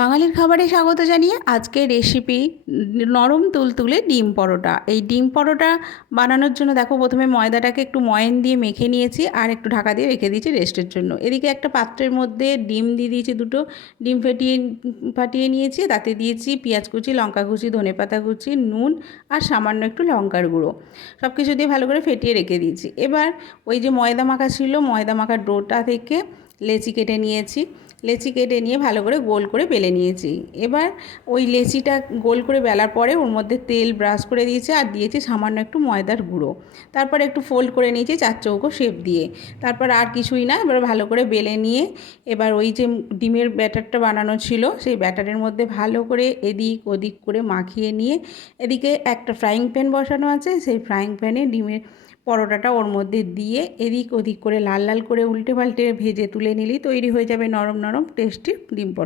বাঙালির খাবারে স্বাগত জানিয়ে আজকের রেসিপি নরম তুলতুলে ডিম পরোটা। এই ডিম পরোটা বানানোর জন্য দেখো প্রথমে ময়দাটাকে একটু ময়ান দিয়ে মেখে নিয়েছি আর একটু ঢাকা দিয়ে রেখে দিয়েছি রেস্টের জন্য। এদিকে একটা পাত্রের মধ্যে ডিম দিয়ে দিয়েছি, দুটো ডিম ফাটিয়ে নিয়েছি, তাতে দিয়েছি পেঁয়াজ কুচি, লঙ্কা কুচি, ধনেপাতা কুচি, নুন আর সামান্য একটু লঙ্কার গুঁড়ো, সব কিছু দিয়ে ভালো করে ফেটিয়ে রেখে দিয়েছি। এবার ওই যে ময়দা মাখা ছিল, ময়দা মাখার ডোটা থেকে লেচি কেটে নিয়েছি, লেচি কেটে নিয়ে ভালো করে গোল করে বেলে নিয়েছি। এবার ওই লেচিটা গোল করে বেলার পরে ওর মধ্যে তেল ব্রাশ করে দিয়েছি আর দিয়েছি সামান্য একটু ময়দার গুঁড়ো। তারপর একটু ফোল্ড করে নিয়েছি চার চৌকো শেপ দিয়ে। তারপর আর কিছুই না, এবার ভালো করে বেলে নিয়ে এবার ওই যে ডিমের ব্যাটারটা বানানো ছিল সেই ব্যাটারের মধ্যে ভালো করে এদিক ওদিক করে মাখিয়ে নিয়ে এদিকে একটা ফ্রাইং প্যান বসানো আছে, সেই ফ্রাইং প্যানে ডিমের পরোটাটা ওর মধ্যে দিয়ে এদিক ওদিক করে লাল লাল করে উল্টে পাল্টে ভেজে তুলে নিলেই তৈরি হয়ে যাবে নরম নরম টেস্টি ডিম পরোটা।